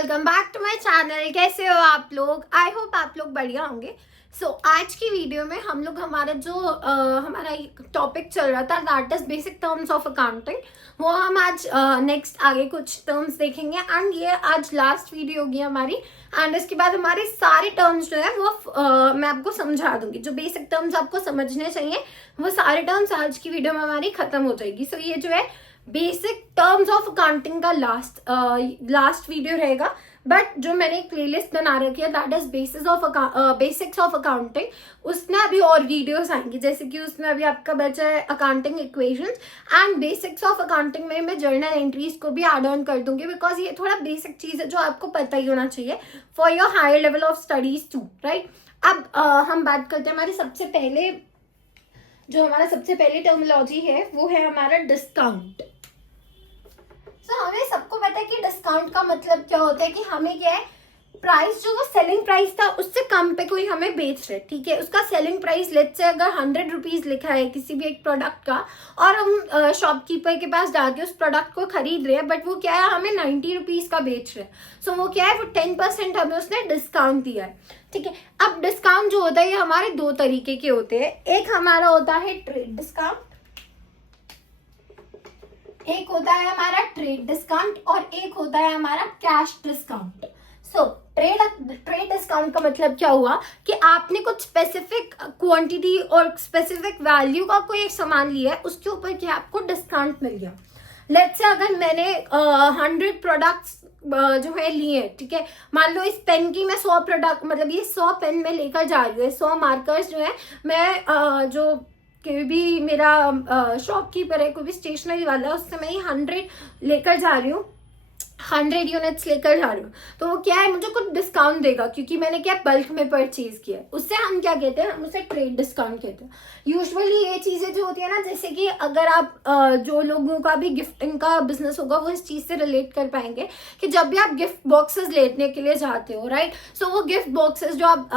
Welcome back to my channel. कैसे हो आप लोग? आई होप आप लोग बढ़िया होंगे। आज की वीडियो में हम लोग हमारा जो हमारा टॉपिक चल रहा था that is basic terms of accounting, वो हम आज नेक्स्ट आगे कुछ टर्म्स देखेंगे एंड ये आज लास्ट वीडियो होगी हमारी। एंड इसके बाद हमारे सारे टर्म्स जो है वो मैं आपको समझा दूंगी। जो बेसिक टर्म्स आपको समझने चाहिए वो सारे टर्म्स आज की वीडियो में हमारी खत्म हो जाएगी। ये जो है बेसिक टर्म्स ऑफ अकाउंटिंग का लास्ट वीडियो रहेगा। बट जो मैंने एक प्लेलिस्ट बना रखी है that is basics of accounting, उसमें अभी और वीडियोस आएंगी। जैसे कि उसमें अभी आपका बचा है accounting equations and basics of accounting में मैं जर्नल एंट्रीज को भी ऐड ऑन कर दूंगी, बिकॉज ये थोड़ा बेसिक चीज है जो आपको पता ही होना चाहिए for your higher level of studies too, right. अब हम बात करते हैं हमारे सबसे पहले टर्मिनोलॉजी है वो है हमारा डिस्काउंट। हमें सबको पता है कि डिस्काउंट का मतलब क्या होता है कि हमें क्या है, प्राइस जो वो सेलिंग प्राइस था उससे कम पे कोई हमें बेच रहे, ठीक है। उसका सेलिंग प्राइस लेट्स से अगर 100 रुपीज लिखा है किसी भी एक प्रोडक्ट का और हम शॉपकीपर के पास जाके उस प्रोडक्ट को खरीद रहे हैं, बट वो क्या है हमें 90 रुपीज का बेच रहे हैं। वो क्या है, वो 10% हमें उसने डिस्काउंट दिया है, ठीक है। अब डिस्काउंट जो होता है ये हमारे दो तरीके के होते हैं। एक हमारा होता है ट्रेड डिस्काउंट, एक होता है हमारा ट्रेड डिस्काउंट और एक होता है हमारा कैश डिस्काउंट। ट्रेड डिस्काउंट का मतलब क्या हुआ कि आपने कुछ स्पेसिफिक क्वांटिटी और स्पेसिफिक वैल्यू का कोई एक सामान लिया है, उसके ऊपर क्या आपको डिस्काउंट मिल गया। लेट्स से अगर मैंने 100 प्रोडक्ट्स जो है लिए, ठीक है। मान लो इस पेन की मैं 100 प्रोडक्ट मतलब ये 100 पेन में लेकर जा रही हूँ, 100 मार्कर्स जो है मैं जो कोई भी मेरा शॉपकीपर है, कोई भी स्टेशनरी वाला है, उससे मैं ये 100 लेकर जा रही हूँ, 100 यूनिट्स लेकर जा रही हूँ, तो वो क्या है मुझे कुछ डिस्काउंट देगा क्योंकि मैंने क्या बल्क में परचेज किया है। उससे हम क्या कहते हैं, हम उसे ट्रेड डिस्काउंट कहते हैं। यूजुअली ये चीजें जो होती है ना, जैसे कि अगर आप जो लोगों का भी गिफ्टिंग का बिजनेस होगा वो इस चीज से रिलेट कर पाएंगे कि जब भी आप गिफ्ट बॉक्सेस लेने के लिए जाते हो, राइट। वो गिफ्ट बॉक्सेस जो आप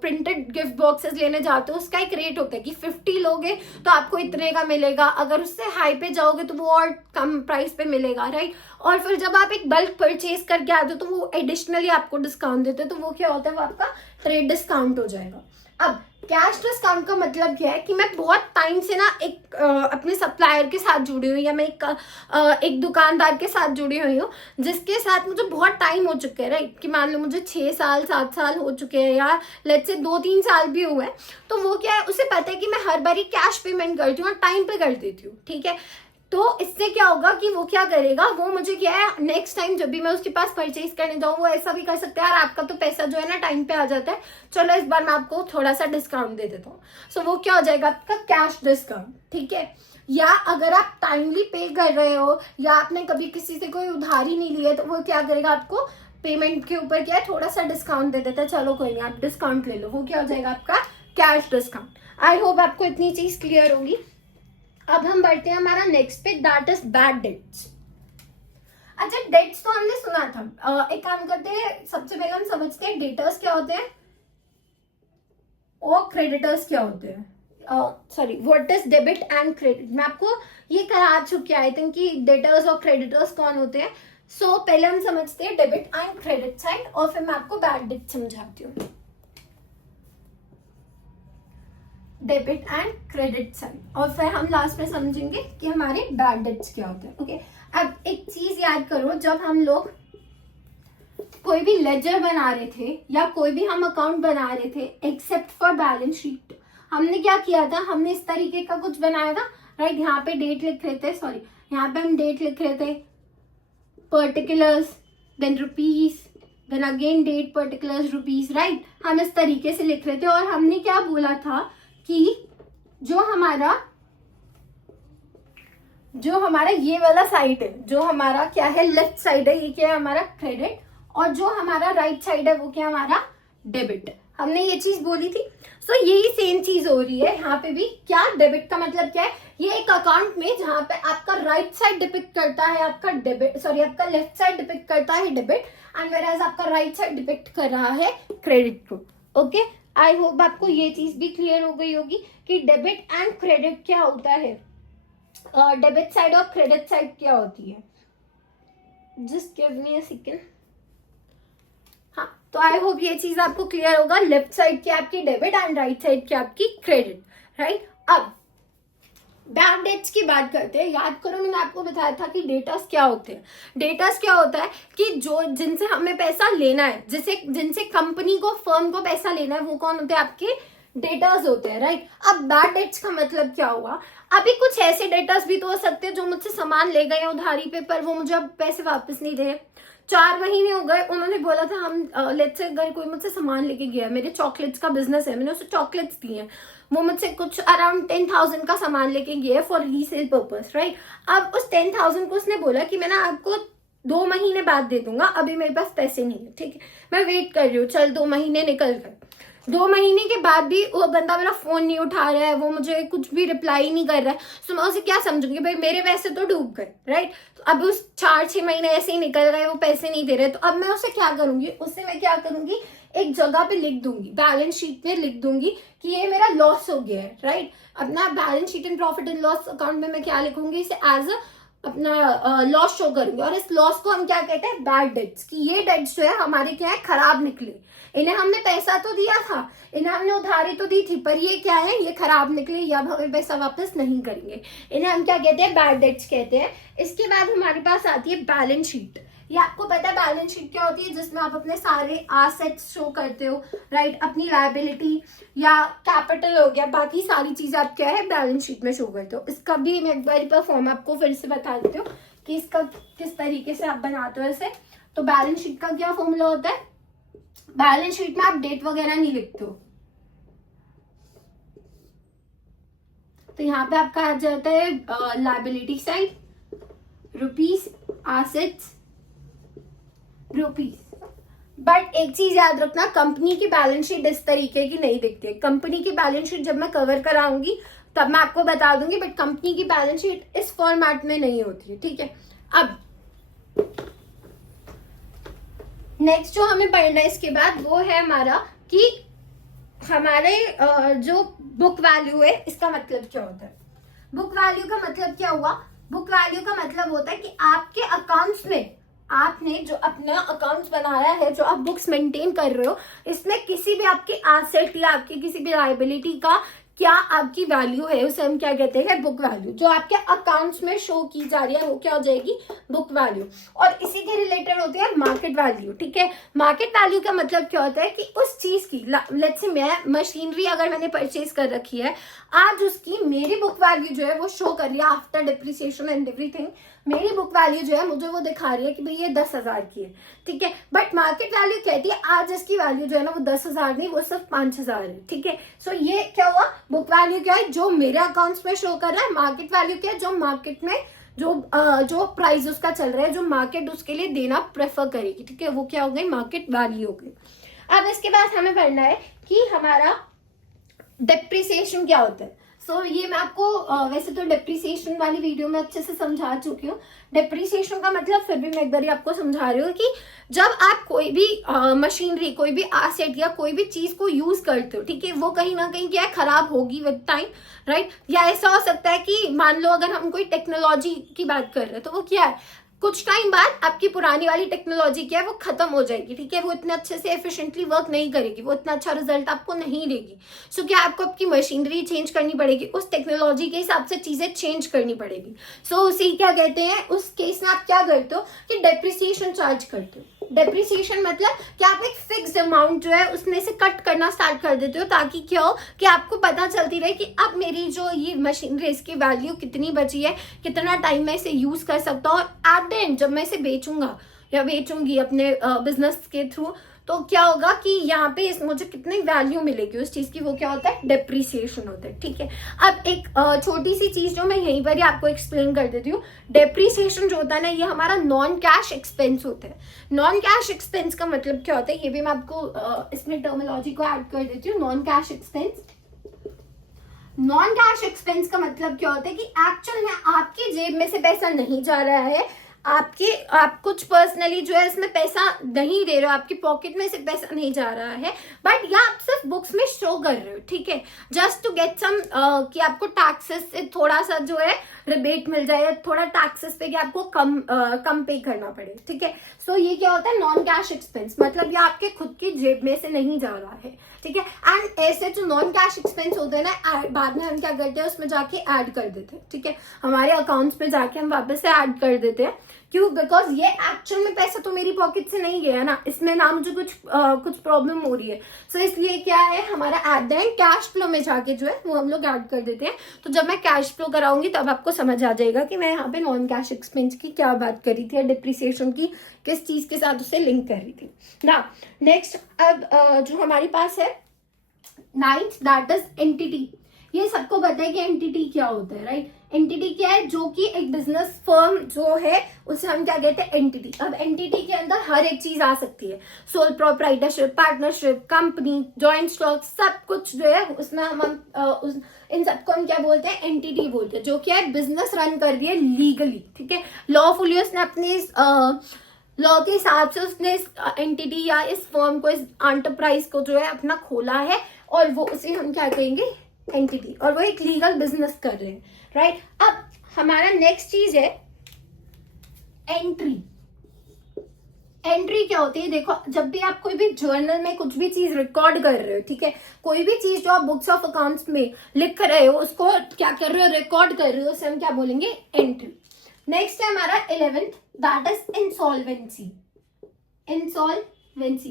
प्रिंटेड गिफ्ट बॉक्सेस लेने जाते हो उसका एक रेट होता है कि 50 लोगे तो आपको इतने का मिलेगा, अगर उससे हाई पे जाओगे तो वो और कम प्राइस पे मिलेगा, राइट। और फिर जब आप एक बल्क परचेज करके आते हो तो वो एडिशनली आपको डिस्काउंट देते हैं, तो वो क्या होता है, वो आपका ट्रेड डिस्काउंट हो जाएगा। अब कैश डिस्काउंट का मतलब क्या है कि मैं बहुत टाइम से ना एक अपने सप्लायर के साथ जुड़ी हुई, या मैं एक दुकानदार के साथ जुड़ी हुई हूँ जिसके साथ मुझे बहुत टाइम हो चुका है, राइट। कि मान लो मुझे 6 साल 7 साल हो चुके हैं, या लेट्स से 2-3 साल भी हुए हैं, तो वो क्या है, उसे पता है कि मैं हर बारी कैश पेमेंट करती हूँ और टाइम पे कर देती हूँ, ठीक है। तो इससे क्या होगा कि वो क्या करेगा, वो मुझे क्या है नेक्स्ट टाइम जब भी मैं उसके पास परचेज करने जाऊँ वो ऐसा भी कर सकता है, यार आपका तो पैसा जो है ना टाइम पे आ जाता है, चलो इस बार मैं आपको थोड़ा सा डिस्काउंट दे देता हूँ। वो क्या हो जाएगा आपका कैश डिस्काउंट, ठीक है। या अगर आप टाइमली पे कर रहे हो या आपने कभी किसी से कोई उधारी नहीं ली है, तो वो क्या करेगा, आपको पेमेंट के ऊपर क्या है थोड़ा सा डिस्काउंट दे देता है, चलो कोई नहीं आप डिस्काउंट ले लो, वो क्या हो जाएगा आपका कैश डिस्काउंट। आई होप आपको इतनी चीज क्लियर होगी। अब हम बढ़ते हैं हमारा नेक्स्ट पे, दैट इज बैड डेट्स। अच्छा, डेट्स तो हमने सुना था। एक काम करते हैं, सबसे पहले हम समझते हैं डेटर्स क्या होते हैं और क्रेडिटर्स क्या होते हैं। Sorry, what is debit and credit. मैं आपको ये करा चुकी आई थिंक कि डेटर्स और क्रेडिटर्स कौन होते हैं। पहले हम समझते हैं डेबिट एंड क्रेडिट साइड और फिर मैं आपको बैड डेट समझाती हूँ। डेबिट एंड क्रेडिट साइड, और फिर हम लास्ट में समझेंगे कि हमारे बैड डेट्स क्या होते हैं, ओके। अब एक चीज याद करो, जब हम लोग कोई भी लेजर बना रहे थे या कोई भी हम अकाउंट बना रहे थे एक्सेप्ट फॉर बैलेंस शीट, हमने क्या किया था, हमने इस तरीके का कुछ बनाया था, राइट। यहाँ पे डेट लिख रहे थे, सॉरी यहाँ पे हम डेट लिख रहे थे, particulars, then rupees, then again date, particulars, rupees, right. हम इस तरीके से लिख रहे थे और हमने क्या बोला था कि जो हमारा ये वाला साइड है, जो हमारा क्या है लेफ्ट साइड है, ये क्या है हमारा क्रेडिट, और जो हमारा राइट साइड है वो क्या हमारा डेबिट। हमने ये चीज बोली थी। यही सेम चीज हो रही है यहाँ पे भी। क्या डेबिट का मतलब क्या है, ये एक अकाउंट में जहां पे आपका राइट साइड डिपिक्ट करता है आपका डेबिट, सॉरी आपका लेफ्ट साइड डिपिक्ट करता है डेबिट एंड वेयरएज आपका राइट साइड डिपिक्ट कर रहा है क्रेडिट को, ओके। आई होप आपको ये चीज भी क्लियर हो गई होगी कि डेबिट एंड क्रेडिट क्या होता है, डेबिट साइड और क्रेडिट साइड क्या होती है। Just give me a second. तो आई होप ये चीज आपको क्लियर होगा। लेफ्ट साइड की आपकी डेबिट एंड राइट साइड की आपकी क्रेडिट, राइट। अब बैड डेट्स की बात करते हैं। याद करो मैंने आपको बताया था कि डेटास क्या होते हैं। डेटास क्या होता है कि जो जिनसे हमें पैसा लेना है, जिनसे कंपनी को, फर्म को पैसा लेना है, वो कौन होते हैं? आपके डेटास होते हैं, राइट। अब बैड डेट्स का मतलब क्या हुआ? अभी कुछ ऐसे डेटास भी तो हो सकते हैं जो मुझसे सामान ले गए उधारी पे, पर वो मुझे अब पैसे वापस नहीं दे। 4 महीने हो गए, उन्होंने बोला था हम लेट्स से अगर कोई मुझसे सामान लेके गया, मेरे चॉकलेट्स का बिजनेस है, मैंने उसे चॉकलेट्स दिए, वो मुझसे कुछ अराउंड 10,000 का सामान लेके गया फॉर रीसेल पर्पस, राइट। अब उस 10,000 को उसने बोला कि मैं ना आपको 2 महीने बाद दे दूंगा, अभी मेरे पास पैसे नहीं है, ठीक है, मैं वेट कर रही हूँ। चल 2 महीने निकल गए, 2 महीने के बाद भी वो बंदा मेरा फोन नहीं उठा रहा है, वो मुझे कुछ भी रिप्लाई नहीं कर रहा है, तो मैं उसे क्या समझूंगी? भाई मेरे पैसे तो डूब गए, राइट। तो अब उस 4-6 महीने ऐसे ही निकल गए, वो पैसे नहीं दे रहे, तो अब मैं उसे क्या करूंगी? उससे मैं क्या करूंगी? एक जगह पे लिख दूंगी, बैलेंस शीट में लिख दूंगी कि ये मेरा लॉस हो गया है, राइट। अपना balance sheet and profit and loss account में मैं क्या लिखूंगी? इसे एज अ अपना लॉस शो करूंगी। और इस लॉस को हम क्या कहते हैं? Bad debts. कि ये डेट्स जो है हमारे क्या है? खराब निकले। इन्हें हमने पैसा तो दिया था, इन्हें हमने उधारी तो दी थी, पर ये क्या है? ये खराब निकले, या अब हमें पैसा वापस नहीं करेंगे। इन्हें हम क्या कहते हैं? बैड डेट्स कहते हैं। इसके बाद हमारे पास आती है बैलेंस शीट। ये आपको पता है बैलेंस शीट क्या होती है? जिसमें आप अपने सारे एसेट्स शो करते हो, राइट। अपनी लायबिलिटी या कैपिटल हो गया, बाकी सारी चीजें आप क्या है? बैलेंस शीट में शो करते हो। इसका भी मैं एक बार पर फॉर्म आपको फिर से बता देती हूँ कि इसका किस तरीके से आप बनाते हो इसे। तो बैलेंस शीट का क्या फॉर्मूला होता है? बैलेंस शीट में आप डेट वगैरह नहीं लिखते हो, तो यहाँ पे आपका आ जाता है liability side, rupees, assets, rupees. But एक चीज याद रखना, कंपनी की बैलेंस शीट इस तरीके की नहीं दिखती है। कंपनी की बैलेंस शीट जब मैं कवर कराऊंगी तब मैं आपको बता दूंगी, बट कंपनी की बैलेंस शीट इस फॉर्मेट में नहीं होती है, ठीक है। अब नेक्स्ट जो हमें पढ़ना है इसके बाद वो है हमारा कि हमारे जो बुक वैल्यू है, इसका मतलब क्या होता है? बुक वैल्यू का मतलब क्या हुआ? बुक वैल्यू का मतलब होता है कि आपके अकाउंट्स में, आपने जो अपना अकाउंट्स बनाया है, जो आप बुक्स मेंटेन कर रहे हो, इसमें किसी भी आपके एसेट या आपकी किसी भी लायबिलिटी का क्या आपकी वैल्यू है, उसे हम क्या कहते हैं? Book value. जो आपके अकाउंट्स में शो की जा रही है वो क्या हो जाएगी? Book value. और इसी के रिलेटेड होती है मार्केट वैल्यू, ठीक है। मार्केट वैल्यू का मतलब क्या होता है कि उस चीज की, लेट्स से मैं मशीनरी अगर मैंने परचेज कर रखी है, आज उसकी मेरी बुक वैल्यू जो है वो शो कर रही है आफ्टर डिप्रिसिएशन एंड एवरीथिंग। मेरी बुक वैल्यू जो है मुझे वो दिखा रही है कि भाई ये 10,000 की है, ठीक है। बट मार्केट वैल्यू कहती है आज इसकी वैल्यू जो है ना वो 10,000 नहीं, वो सिर्फ 5,000 है, ठीक है। सो ये क्या हुआ? बुक वैल्यू क्या है? जो मेरे अकाउंट्स में शो कर रहा है। मार्केट वैल्यू क्या है? जो मार्केट में जो प्राइस उसका चल रहा है, जो मार्केट उसके लिए देना प्रेफर करेगी, ठीक है, वो क्या हो गई? मार्केट वैल्यू हो गई। अब इसके बाद हमें पढ़ना है कि हमारा डेप्रिसिएशन क्या होता है। सो ये मैं आपको वैसे तो डेप्रिसिएशन वाली वीडियो में अच्छे से समझा चुकी हूँ। डेप्रिसिएशन का मतलब फिर भी मैं एक बार आपको समझा रही हूँ कि जब आप कोई भी मशीनरी, कोई भी एसेट या कोई भी चीज को यूज करते हो, ठीक है, वो कहीं ना कहीं क्या है? खराब होगी विद टाइम, राइट। या ऐसा हो सकता है कि मान लो अगर हम कोई टेक्नोलॉजी की बात कर रहे हैं, तो वो क्या है? कुछ टाइम बाद आपकी पुरानी वाली टेक्नोलॉजी क्या है? वो खत्म हो जाएगी, ठीक है। वो इतने अच्छे से एफिशिएंटली वर्क नहीं करेगी, वो इतना अच्छा रिजल्ट आपको नहीं देगी। सो क्या आपको आपकी मशीनरी चेंज करनी पड़ेगी, उस टेक्नोलॉजी के हिसाब से चीजें चेंज करनी पड़ेगी। सो उसी क्या कहते हैं? उस केस में आप क्या करते हो कि डेप्रिसिएशन चार्ज करते हो। डेप्रिसिएशन मतलब कि आप एक फिक्स्ड अमाउंट जो है उसमें से कट करना स्टार्ट कर देते हो, ताकि क्या हो कि आपको पता चलती रहे कि अब मेरी जो ये मशीनरी, इसकी वैल्यू कितनी बची है, कितना टाइम में इसे यूज कर सकता हूँ, और एट द एंड जब मैं इसे बेचूंगा या बेचूंगी अपने बिजनेस के थ्रू, तो क्या होगा कि यहाँ पे मुझे कितनी वैल्यू मिलेगी उस चीज की, वो क्या होता है? डेप्रिसिएशन होता है, ठीक है। अब एक छोटी सी चीज जो मैं यहीं पर ही आपको एक्सप्लेन कर देती हूँ। डेप्रिसिएशन जो होता है ना, ये हमारा नॉन कैश एक्सपेंस होता है। नॉन कैश एक्सपेंस का मतलब क्या होता है, ये भी मैं आपको इसमें टर्मिनोलॉजी को ऐड कर देती हूँ। Non cash expense, non cash expense का मतलब क्या होता है कि एक्चुअल में आपकी जेब में से पैसा नहीं जा रहा है, आप कुछ पर्सनली जो है इसमें पैसा नहीं दे रहे हो, आपकी पॉकेट में से पैसा नहीं जा रहा है, बट या आप सिर्फ बुक्स में शो कर रहे हो, ठीक है, जस्ट टू गेट सम कि आपको टैक्सेस से थोड़ा सा जो है रिबेट मिल जाए या थोड़ा टैक्सेस पे कि आपको कम पे करना पड़े, ठीक है। सो ये क्या होता है, नॉन कैश एक्सपेंस, मतलब ये आपके खुद की जेब में से नहीं जा रहा है, ठीक है। एंड ऐसे जो नॉन कैश एक्सपेंस होते हैं ना, बाद में हम क्या करते हैं उसमें जाके ऐड कर देते हैं, ठीक है, हमारे अकाउंट्स में जाके हम वापस से ऐड कर देते हैं। क्यों? बिकॉज ये एक्चुअल में पैसा तो मेरी पॉकेट से नहीं गया ना, इसमें ना मुझे कुछ प्रॉब्लम हो रही है। सो इसलिए क्या है, हमारा at the end cash flow में जाके जो है वो हम लोग ऐड कर देते हैं। तो जब मैं कैश फ्लो कराऊंगी तब आपको समझ आ जाएगा कि मैं यहाँ पे नॉन कैश एक्सपेंस की क्या बात करी थी, या डिप्रिसिएशन की किस चीज के साथ उसे लिंक कर रही थी ना। नेक्स्ट, अब जो हमारे पास है 9th, दैट इज एंटिटी। ये सबको पता है कि एंटिटी क्या होता है, राइट। एंटिटी क्या है, जो कि एक बिजनेस फर्म जो है उसे हम क्या कहते हैं, एंटिटी। अब एंटिटी के अंदर हर एक चीज आ सकती है, sole proprietorship, partnership, company, joint stock, सब कुछ जो है उसमें हम इन सबको हम क्या बोलते हैं, एंटिटी बोलते हैं, जो क्या है बिजनेस रन कर रही है लीगली, ठीक है। लॉफुली उसने अपनी लॉ के हिसाब से उसने इस एंटिटी या इस फर्म को, इस एंटरप्राइज को जो है अपना खोला है, और वो उसे हम क्या कहेंगे, एंटिटी, और वो एक लीगल बिजनेस कर रहे हैं, राइट। अब हमारा नेक्स्ट चीज है एंट्री। एंट्री क्या होती है, देखो जब भी आप कोई भी जर्नल में कुछ भी चीज रिकॉर्ड कर रहे हो, ठीक है, कोई भी चीज जो आप बुक्स ऑफ अकाउंट्स में लिख रहे हो उसको क्या कर रहे हो, रिकॉर्ड कर रहे हो, उसे हम क्या बोलेंगे, एंट्री। नेक्स्ट है हमारा 11th, that is insolvency. Insolvency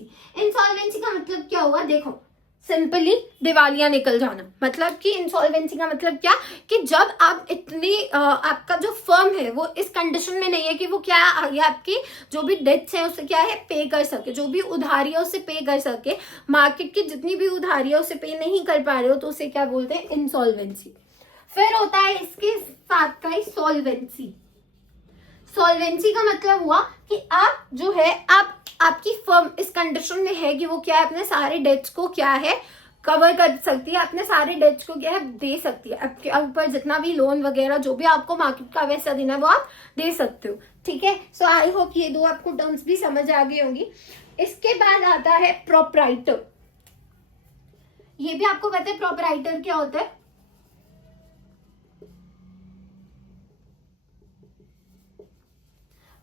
का मतलब क्या हुआ, देखो सिंपली दिवालिया निकल जाना। मतलब कि इंसॉल्वेंसी का मतलब क्या, कि जब आप इतनी आपका जो फर्म है वो इस कंडीशन में नहीं है कि वो क्या आगे आपकी जो भी डेट्स है उसे क्या है पे कर सके, जो भी उधारी है उसे पे कर सके, मार्केट की जितनी भी उधारी है उसे पे नहीं कर पा रहे हो, तो उसे क्या बोलते हैं, इंसॉल्वेंसी। फिर होता है इसके साथ का ही सॉल्वेंसी। सॉल्वेंसी का मतलब हुआ कि आप जो है आपकी फर्म इस कंडीशन में है कि वो क्या है, अपने सारे डेट्स को क्या है कवर कर सकती है, अपने सारे डेट्स को क्या है दे सकती है, आपके ऊपर जितना भी लोन वगैरह जो भी आपको मार्केट का वैसा देना है वो आप दे सकते हो, ठीक है। सो आई होप ये दो आपको टर्म्स भी समझ आ गई होंगी। इसके बाद आता है प्रोपराइटर। ये भी आपको पता है प्रोपराइटर क्या होता है,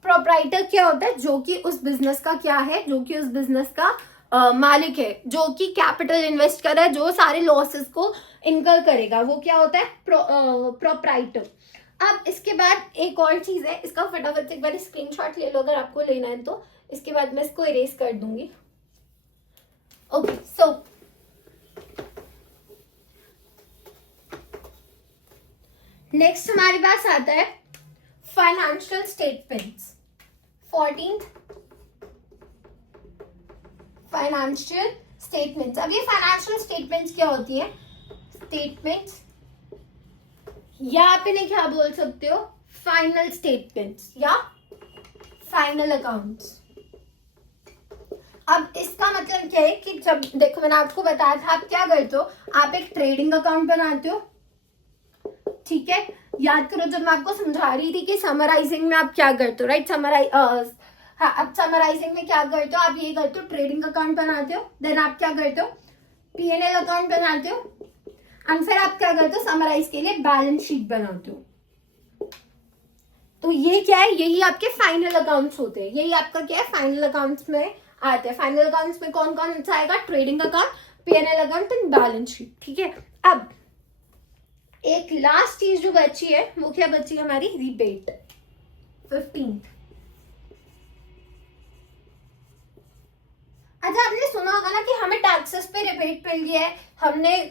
प्रोपराइटर क्या होता है, जो कि उस बिजनेस का क्या है, जो कि उस बिजनेस का मालिक है, जो कि कैपिटल इन्वेस्ट कर रहा है, जो सारे लॉसेस को इनकर करेगा, वो क्या होता है, प्रोपराइटर। अब इसके बाद एक और चीज है, इसका फटाफट से एक बार स्क्रीनशॉट ले लो अगर आपको लेना है तो, इसके बाद मैं इसको इरेज कर दूंगी। ओके, सो नेक्स्ट हमारे पास आता है financial statements. 14th, financial statements. अब ये फाइनेंशियल स्टेटमेंट्स क्या होती है, स्टेटमेंट्स या आप इन्हें क्या बोल सकते हो, फाइनल स्टेटमेंट्स या फाइनल अकाउंट्स। अब इसका मतलब क्या है कि जब देखो मैंने आपको बताया था, आप क्या करते हो, आप एक ट्रेडिंग अकाउंट बनाते हो, ठीक है। याद करो जब मैं आपको समझा रही थी कि समराइजिंग में आप क्या करते हो, राइट, हाँ, अब समराइजिंग में क्या करते हो, आप ये करते हो, ट्रेडिंग अकाउंट बनाते हो, देन आप क्या करते हो, पीएनएल अकाउंट बनाते हो, एंड फिर आप क्या करते हो, समराइज के लिए बैलेंस शीट बनाते हो। तो ये क्या है, यही आपके फाइनल अकाउंट्स होते हैं, यही आपका क्या है, फाइनल अकाउंट्स में आते हैं। फाइनल अकाउंट्स में कौन कौन सा आएगा, trading account, PNL account and balance sheet, ठीक है। अब एक लास्ट चीज जो बची है वो क्या बची, हमारी रिबेट। 15th, अच्छा आपने सुना होगा ना कि हमें टैक्सेस पे रिबेट मिल गया है, हमने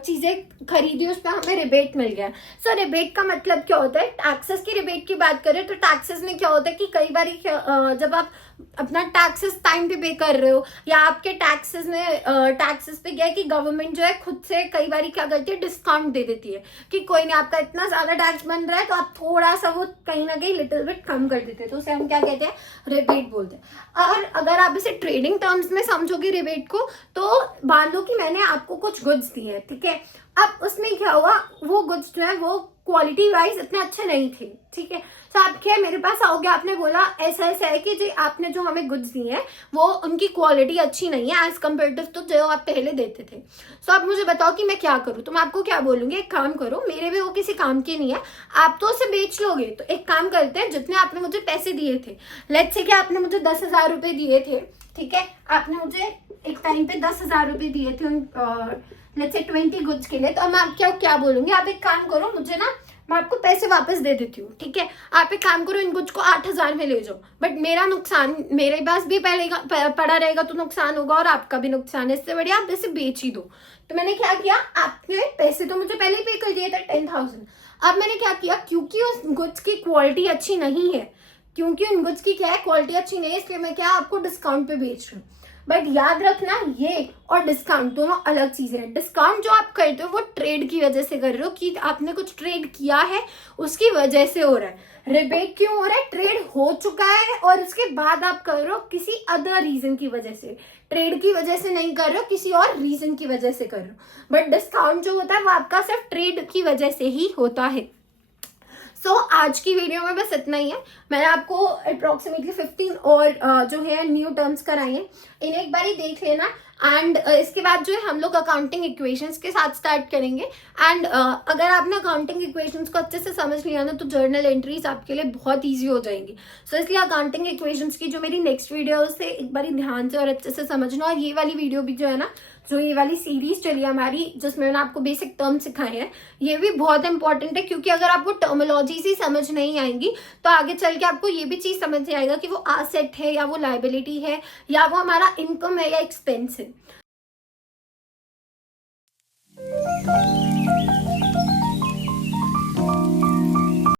चीजें खरीदी उस पर हमें रिबेट मिल गया। सो रिबेट का मतलब क्या होता है, टैक्सेस की रिबेट की बात करें तो टैक्सेस में क्या होता है कि कई बार जब आप अपना टैक्सेस टाइम पे कर रहे हो, या आपके टैक्सेस पे क्या है कि गवर्नमेंट जो है खुद से कई बार क्या करती है, डिस्काउंट दे देती है कि कोई नहीं, आपका इतना ज्यादा टैक्स बन रहा है तो आप थोड़ा सा वो कहीं ना कहीं लिटिल बिट कम कर देते हैं, तो उसे हम क्या कहते हैं, रिबेट बोलते हैं। और अगर आप इसे ट्रेडिंग टर्म्स में समझोगे रिबेट को, तो मान लो कि मैंने आपको कुछ गुड्स दिए हैं, ठीक है, अब उसमें क्या हुआ, वो गुड्स जो है वो क्वालिटी वाइज इतने अच्छे नहीं थे, ठीक है। तो आप क्या मेरे पास आओगे, आपने बोला ऐसा ऐसा है कि जी आपने जो हमें गुड्स दिए हैं वो उनकी क्वालिटी अच्छी नहीं है एज कम्पेरेटिव तो जो आप पहले देते थे। सो आप मुझे बताओ कि मैं क्या करूँ। तो मैं आपको क्या बोलूंगी, एक काम करो, मेरे भी वो किसी काम की नहीं है, आप तो उसे बेच लोगे। तो एक काम करते हैं, जितने आपने मुझे पैसे दिए थे, लेट्स से कि आपने मुझे 10,000 रुपये दिए थे, ठीक है, आपने मुझे एक टाइम पे 10,000 रुपये दिए थे उन लेट्स से 20 गुड्स के लिए। तो अब मैं आपको क्या बोलूंगी, आप एक काम करो, मुझे ना मैं आपको पैसे वापस दे देती हूँ, ठीक है। आप एक काम करो, इन गुड्स को 8,000 में ले जाओ, बट मेरा नुकसान मेरे पास भी पड़ा रहेगा तो नुकसान होगा और आपका भी नुकसान है, इससे बढ़िया आप इसे बेच ही दो। तो मैंने क्या किया, आपने पैसे तो मुझे पहले ही पे कर दिए थे 10,000। अब मैंने क्या किया, क्योंकि उस गुड्स की क्वालिटी अच्छी नहीं है, क्योंकि उन गुड्स की क्या है क्वालिटी अच्छी नहीं है, इसलिए मैं क्या आपको डिस्काउंट पे बेच रही हूँ। बट याद रखना, ये और डिस्काउंट दोनों अलग चीजें हैं। डिस्काउंट जो आप करते हो वो ट्रेड की वजह से कर रहे हो कि आपने कुछ ट्रेड किया है उसकी वजह से हो रहा है। रिबेट क्यों हो रहा है, ट्रेड हो चुका है और उसके बाद आप कर रहे हो किसी अदर रीजन की वजह से, ट्रेड की वजह से नहीं कर रहे हो, किसी और रीजन की वजह से कर रहे हो। बट डिस्काउंट जो होता है वो आपका सिर्फ ट्रेड की वजह से ही होता है। आज की वीडियो में बस इतना ही है। मैंने आपको अप्रोक्सीमेटली 15 और जो है न्यू टर्म्स कराए हैं, इन्हें एक बार ही देख लेना। एंड इसके बाद जो है हम लोग अकाउंटिंग इक्वेशंस के साथ स्टार्ट करेंगे। एंड अगर आपने अकाउंटिंग इक्वेशंस को अच्छे से समझ लिया ना तो जर्नल एंट्रीज आपके लिए बहुत ईजी हो जाएंगी। इसलिए अकाउंटिंग इक्वेशंस की जो मेरी नेक्स्ट वीडियो है उसे एक बार ध्यान से और अच्छे से समझना। और ये वाली वीडियो भी जो है ना, जो ये वाली सीरीज चली हमारी जिसमें मैंने आपको बेसिक टर्म सिखाए हैं, ये भी बहुत इंपॉर्टेंट है, क्योंकि अगर आपको टर्मिनोलॉजी ही समझ नहीं आएंगी तो आगे चल के आपको ये भी चीज समझ नहीं आएगा कि वो एसेट है या वो लायबिलिटी है या वो हमारा इनकम है या एक्सपेंस है।